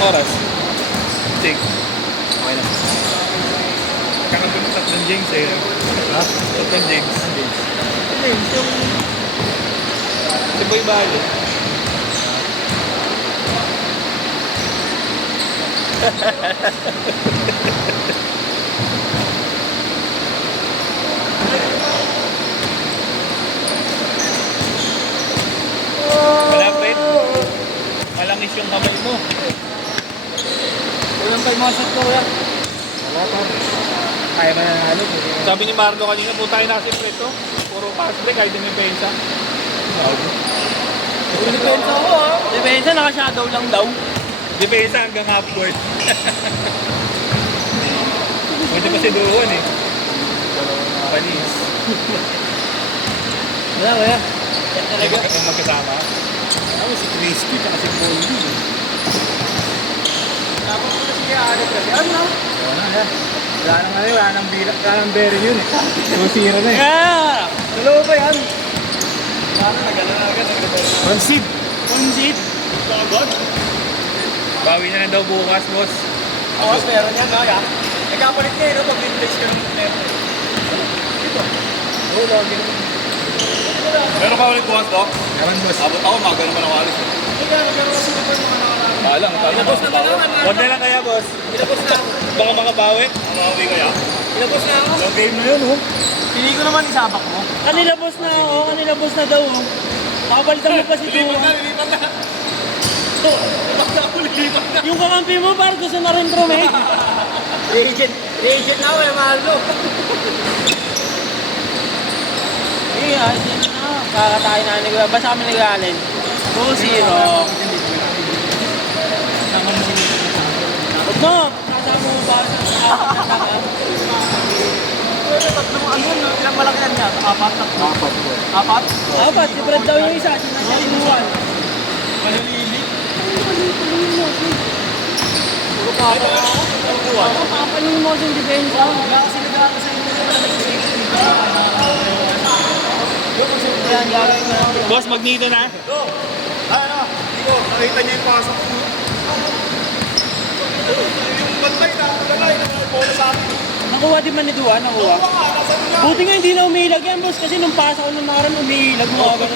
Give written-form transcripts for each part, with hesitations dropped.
Anong oras? Six. Okay na. Kakagod ng tatlong James eh. Ha? Tatlong James. James, yung... Si Boy Balo. Malapit. Malangis yung kamay mo. Unang kay mga shot ko yan. Wala pa. Kaya ba nanalo? Sabi ni Marlo kanina, putay na kasi preto. Puro pass break, kahit din may pensa. Depensa ko ha. Depensa, naka-shadow lang daw. Di pensa hanggang half court. Buti pa si Duwan eh. Panis. Wala, wala. Yan Talaga? talaga. Kung magkasama. Ako si Crispy, tsaka si Bondi. Tapos ko na sige agad kasi. Ano na? Wala na. Wala nang ano, wala nang bira. Wala nang berry yun eh. 2-0 na eh. Yeah! Dalawa pa yan. Parang nagala na agad. Concede. Punjit! Bawi na lang daw bukas, boss. Oo, meron yan, no? Yan. Nagkapalit niya, no? Pag-replace ka ng player. Dito. Oo, lagi naman. Meron ka ulit bukas, Doc? Meron, boss. Abot ako, maga naman ako alis. Hindi ka, nagkaroon kasi naman mga nakaraan. Balang, Pinapos na ba naman? Huwag na lang kaya, boss. Pinapos na ako. Baka makabawi. Makabawi kaya? Pinapos na ako. So, game na yun, oh. Pili ko naman isabak mo. Kanila boss na, oh, kanila boss na daw, oh. Nakapalitan mo pa si Tuwa. Lilipat na. Lilipat na. Yung kakampi mo, parang gusto na rin promate. Reagent na ako, eh, Marlo. Hindi, hindi na. Kakatayin na nila. Basta kami nag-aalin. 2-0. Huwag mo. Kasama mo ba sa apat na tanga? Tatlong ano yun, ilang malaki yan niya? Apat? Apat? Apat. Si Brad daw yung isa. Sinasya inuwan. Malililit. Puro papa. Puro papa yung mo yung depensa. Wala kasi nag-aaral sa inyo na safety. Yan, gagawin mo natin. Boss, magnito na. Ano? Iko, nakita niya yung pasok ko. Yung bantay na, nalagay, bola sa akin. Nakuha din man ni Duwa, nakuha. Buti nga hindi na umilag yan, boss. Kasi nung pasa ko nung nakaraan, umilag mo agad.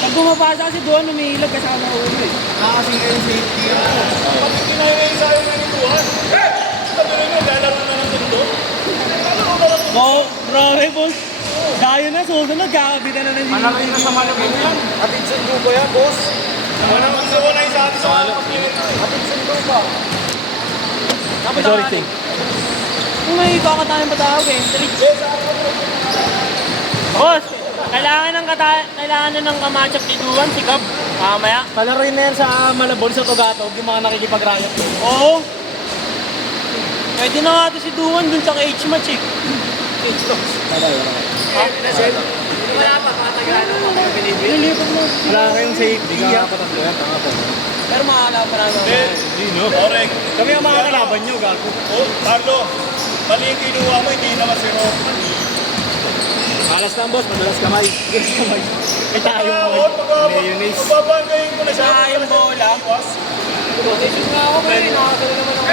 Pag bumapasa kasi Duwa, umilag kasama ko ulo eh. Kasi yung safety. Pati kinahingay sa'yo nga ni Tuhan. Sabi rin mo, lalaro na ng sundo. Oo, grabe, boss. Dayo na, susunod, kakabitan na ng Manalay na sa malagay yan. Atid sundo ba yan, boss? Ano naman sa una yung sa atin sa atid sundo ba? Sorry, Ting. Kung may baka tayong patawag eh. Boss, kailangan na ng kamatchup ni Duwan, si Gab. Mamaya. Palaroin na yan sa Malabon, sa Tugatog, yung mga nakikipag-riot. Oo. Pwede na nga ito si Duwan dun sa H-match eh. Wala pa, mga Tagalog, mga Pilipino. Nilipag mo. Wala kayong safety. Pero mahala pa naman. Hindi, no? Correct. Kami ang mga kalaban nyo, gago. Oh, Carlo, mali yung kinuha mo, hindi naman si Rob. Malas lang, boss. Madalas kamay. Kamay. May tayo mo. Mayonnaise. Papabangayin ko na siya. Sayang bola. Position nga ako, pre. Nakakala naman ako.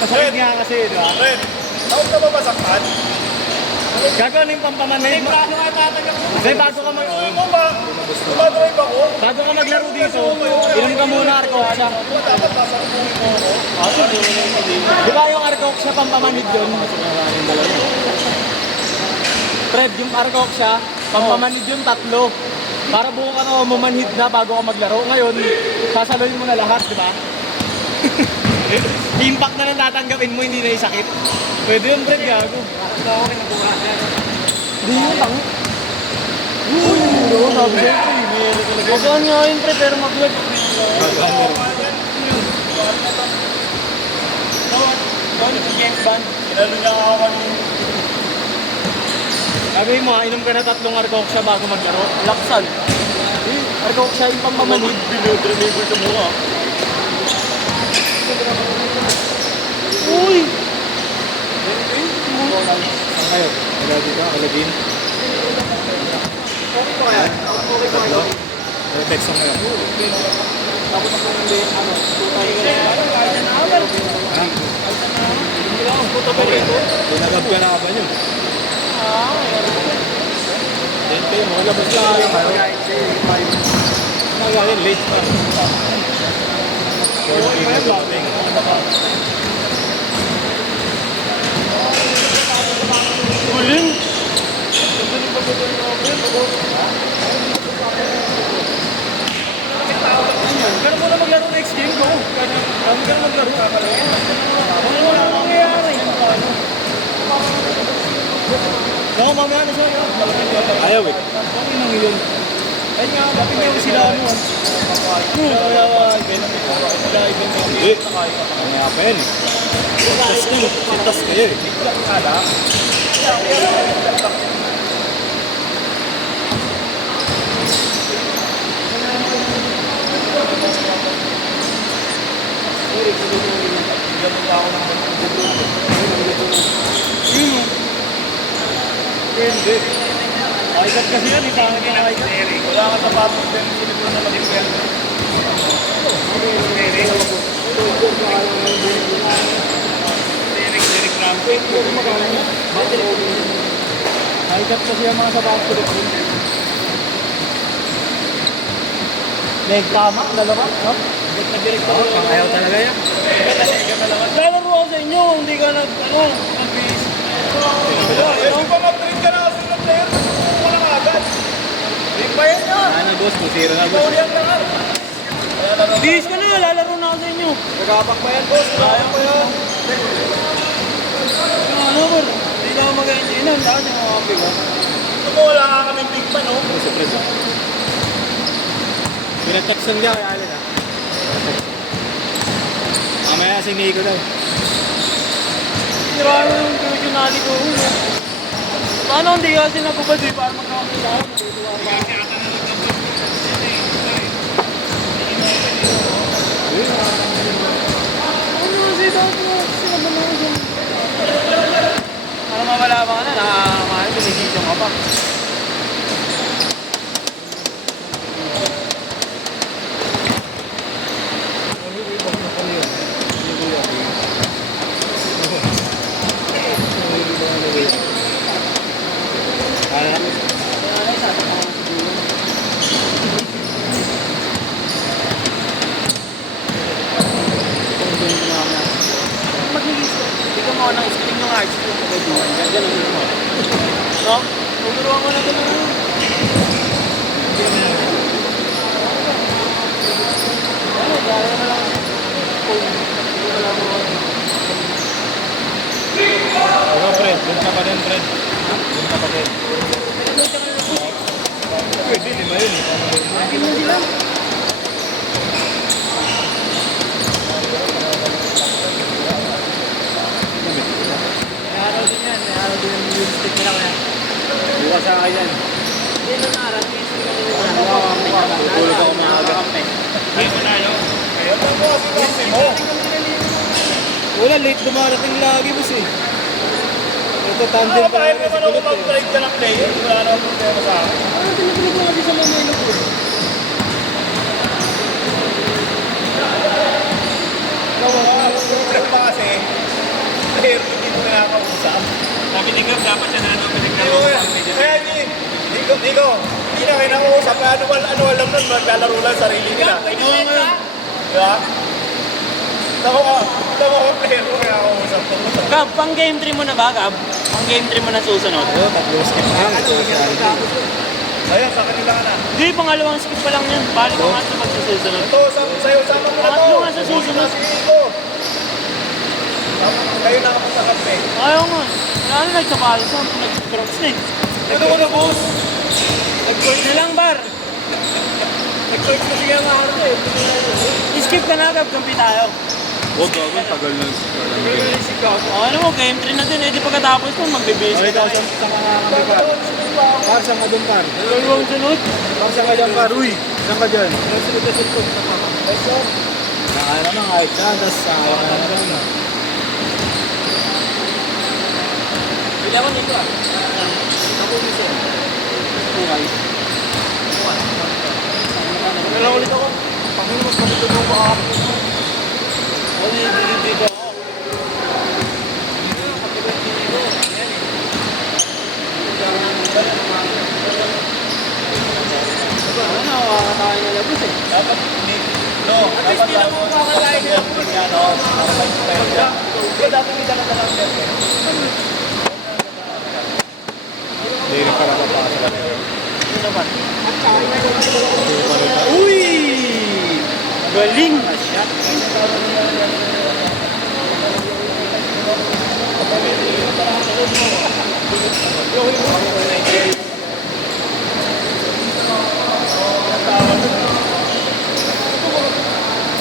Masakit nga kasi, di ba? Red, saan ka ba masaktan? Gagawin yung pampamanay mo. Plano nga tatanggap mo. Dahil bago ka mag... Tuloy mo ba? Tumadoy ba ko? Bago ka maglaro dito, inom ka muna Arcoxa. Dapat sasabuhin mo ako. Di ba yung Arcoxa pampamanhid yun? Fred, yung Arcoxa, pampamanhid yun 3. Para buo ka na mamanhid na bago ka maglaro. Ngayon, sasaloyin mo na lahat, di ba? Impact na lang tatanggapin mo, hindi na isakit. Pwede yun, Fred, gago. Hindi yun lang. Oo, sabi sa'yo, pre. Magaan nga yun, pre, pero mag-web. Si James Bond. Inalo niya ako kanina. Sabi mo, inom ka na 3 Arcoxa bago maglaro. Laksan. Arcoxa yung pampamanhid. Dinodribble sa mukha. Uy! Saan kayo? Wala dito, alagin. Okay pa kaya? Okay pa kaya? Text mo ngayon. Tapos ako hindi, ano, tutay ko lang. Hindi lang, puto pa rito. Tinagab ka na ba yun? Dente, mga labas lang ayaw kayo. Mga yun, late pa. Uling. Ganun mo na maglaro next game ko. Ganun ka na maglaro. Ano wala nang nangyayari? Ako mamaya na sa'yo. Ayaw eh. Okay lang yun. Ayun nga, mapigyan ko sila mo. Hindi. Ano nga pa yan eh. Sintas kayo eh. Hindi. Maikat kasi yan, pangit yung maikat. Wala ka sapatos din. Sinipon na mag-ipin. Maikat kasi yung mga sapatos ko dito. Leg tama, dalawa, no? Ayaw talaga yan. Lalaro ako sa inyo, hindi ka nag-base. Yung pa mag-trade ka na kasi ng player. Wala ka agad. Hindi pa yan yan. Ano boss, kusira na boss. Ikaw yan lang. Base ka na, lalaro na ako sa inyo. Nagkapak pa yan boss. Ayaw pa yan. Ano ba? Hindi na ako mag-enjoy na, dahil sa mga kapig. Ito wala ka kaming big man, no? Pinataksan niya kay Allen ah. Mamaya si Nico daw. Sira na yung traditionali ko. Paano hindi kasi nagubad eh, para magkakamit ako. Natutuwa pa. Ano kasi dati mo? Sino ba naman dyan? Para mawala pa ka na, nakakamahan, pinisisyon ka pa. Bigyan mo ako ng screen yung hard screen ko kay Duan. Ganun mo. No? Tuturuan ko na ito na. Ano, gaya na lang. Ikaw, Fred. Doon ka pa din, Fred. Doon ka pa din. Pwede, lima yun eh. Lagi mo sila. May araw din yan. May araw din yung stick nila kaya. Bukas sa akin yan. Hindi na araw. Tulog ako mga agad. Ayaw mo na yun. Ayaw mo mo kasi kasi mo. Wala, late dumarating lagi boss eh. Ito tandem pa Kahit lang naman ako mag-trade ka ng player, wala naman problema sa akin. Ano tinipinig mo kasi sa mga ilo ko? Problema kasi, player hindi mo nakakausap. Sabi ni Gab, dapat siya na Kaya Nico, hindi na kayo nakausap. Ano alam nun, maglalaro lang sarili nila. Diba? Tama ka player mo kaya nakausap ko. Gab, pang game 3 mo na ba, Gab? Pang game 3 mo na susunod? Tatlo skip lang. Ayun, sa kanila ka na. Hindi, pangalawang skip pa lang yan. Balik ko nga sa magsusunod. Ito, sa'yo, sama mo na to. Pangatlo nga sa susunod. Si Nico. Kayo nakapunta ka, pre. Ayaw nga. Wala na nagsapalo sa nag-crocs na eh. Ito ko na, boss. Nag-court na lang, bar. Nag-search na siya ng araw eh. Skip ka na, Gab. Kampi tayo. Huwag ako, tagal lang. Ano mo, game 3 na din. Eh, di pagkatapos nun, magbe-base Okay, ka tapos na. saan ka nga kami par? Par, saan ka dun par? Dalawang sunod. Par, saan ka dyan par? Uy, saan ka dyan? Sunod na sunod. Nakaya naman kahit saan, tapos sayang na naman. Bili ako nito ah. Ako nito. Bukay. Ano lang ulit ako? Panginoon, mas matutulong ko ako. Dito. Ano, kakakain na labos eh. Dapat hindi. No, dapat di naman makakalain nila. Dapat hindi dapat lang. Hindi rin pala mapasa. Uy! Galing!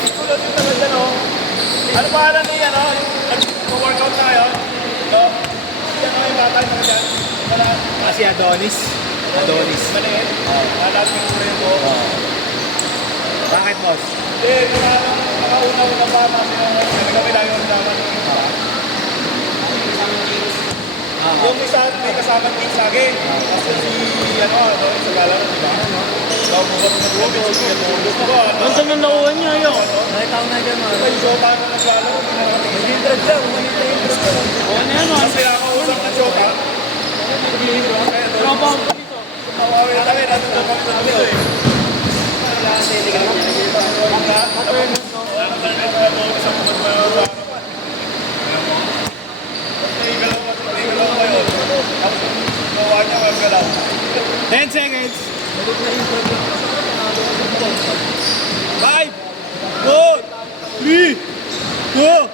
Tulad yung talaga dyan, oh. Ano pangalan niya, no? Yung workout na ngayon? No? Yan, no? Yung bata yung dyan. Wala. Si Adonis. Adonis. Maliit. Alam yung kure ko. Bakit, boss? Hindi, nakauna-una pa namin yung kami lang yung naman. Yung isa, may kasama team sa akin. Kasi si, ano, sa galaw, di ba? Bukas na bukas, gusto ko, ano? Ang saan yung nakuha niya, yo? Nakita ko na dyan, man. May shota na naglalaro, hindi na nakatingin. Interest lang, maliit na interest lang. Oo na yan, man. Kasi nakakausap ng shota. Tropa ko dito. Kawawi na kami, natin na kami sa dito eh. Ten seconds. 5, 4, 3, 2,